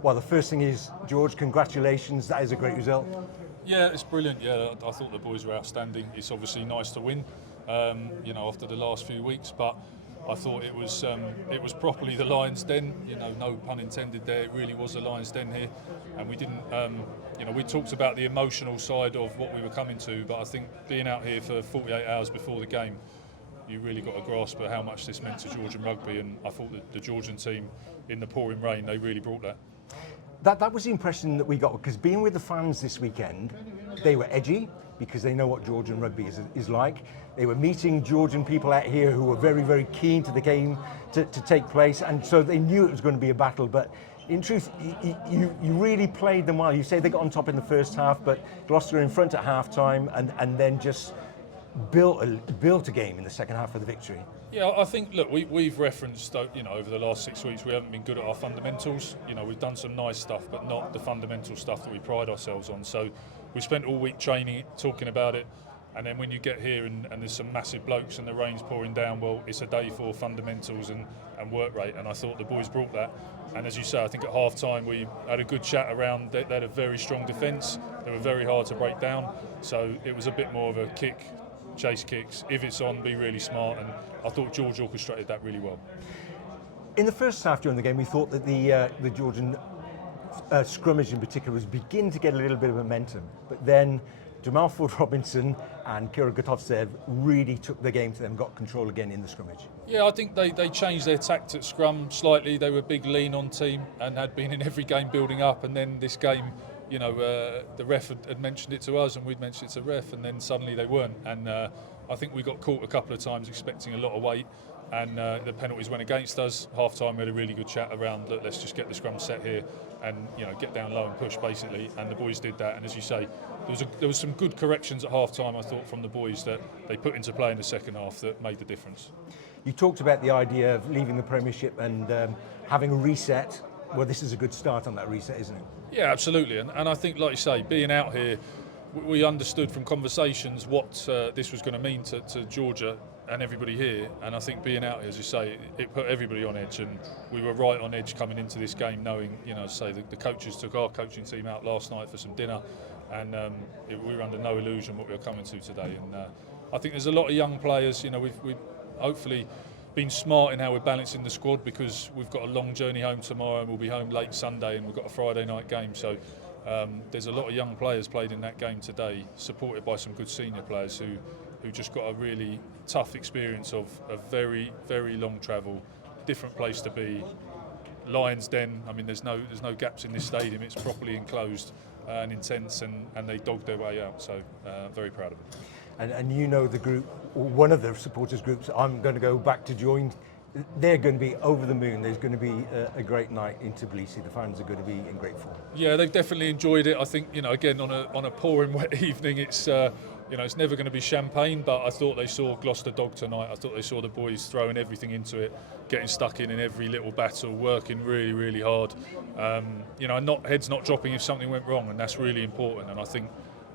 Well, the first thing is, George, congratulations. That is a great result. Yeah, it's brilliant. Yeah, I thought the boys were outstanding. It's obviously nice to win, after the last few weeks, but I thought it was properly the Lions' Den. No pun intended there. It really was the Lions' Den here, and we didn't. We talked about the emotional side of what we were coming to, but I think being out here for 48 hours before the game, you really got a grasp of how much this meant to Georgian rugby, and I thought that the Georgian team, in the pouring rain, they really brought that. That was the impression that we got, because being with the fans this weekend, they were edgy because they know what Georgian rugby is like. They were meeting Georgian people out here who were very, very keen to the game to take place, and so they knew it was going to be a battle. But in truth, you really played them well. You say they got on top in the first half, but Gloucester in front at half-time and then just built a game in the second half for the victory. Yeah, I think, look, we've referenced, over the last 6 weeks, we haven't been good at our fundamentals. We've done some nice stuff, but not the fundamental stuff that we pride ourselves on. So we spent all week training it, talking about it, and then when you get here and there's some massive blokes and the rain's pouring down, well, it's a day for fundamentals and work rate, and I thought the boys brought that. And as you say, I think at half-time we had a good chat around. They had a very strong defence. They were very hard to break down, so it was a bit more of a chase kicks, if it's on, be really smart, and I thought George orchestrated that really well. In the first half during the game, we thought that the Georgian scrummage in particular was beginning to get a little bit of momentum, but then Jamal Ford-Robinson and Kira Gotovtsev really took the game to them, got control again in the scrummage. Yeah, I think they changed their tact at scrum slightly. They were a big lean-on team and had been in every game building up, and then this game, the ref had mentioned it to us and we'd mentioned it to the ref, and then suddenly they weren't. And I think we got caught a couple of times expecting a lot of weight, and the penalties went against us. Half-time we had a really good chat around, look, let's just get the scrum set here and get down low and push basically, and the boys did that. And as you say, there was some good corrections at half-time, I thought, from the boys that they put into play in the second half that made the difference. You talked about the idea of leaving the Premiership and having a reset. Well, this is a good start on that reset, isn't it? Yeah, absolutely. And I think, like you say, being out here, we understood from conversations what this was going to mean to Georgia and everybody here. And I think being out here, as you say, it put everybody on edge. And we were right on edge coming into this game, knowing, the coaches took our coaching team out last night for some dinner. And we were under no illusion what we were coming to today. And I think there's a lot of young players. We've hopefully been smart in how we're balancing the squad, because we've got a long journey home tomorrow and we'll be home late Sunday, and we've got a Friday night game. So there's a lot of young players played in that game today, supported by some good senior players who just got a really tough experience of a very, very long travel, different place to be. Lions' Den, I mean, there's no gaps in this stadium. It's properly enclosed and intense, and they dogged their way out. So very proud of them. And the group, one of the supporters groups I'm going to go back to join, they're going to be over the moon. There's going to be a great night in Tbilisi. The fans are going to be in great form. Yeah, they've definitely enjoyed it. I think, again, on a pouring wet evening, it's never going to be champagne, but I thought they saw Gloucester dog tonight. I thought they saw the boys throwing everything into it, getting stuck in every little battle, working really, really hard. Heads not dropping if something went wrong, and that's really important. And I think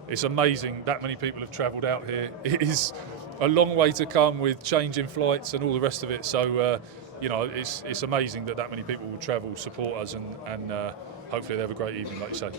it's amazing that many people have travelled out here. It is a long way to come with changing flights and all the rest of it. So, it's amazing that many people will travel, support us, and hopefully they have a great evening, like you say.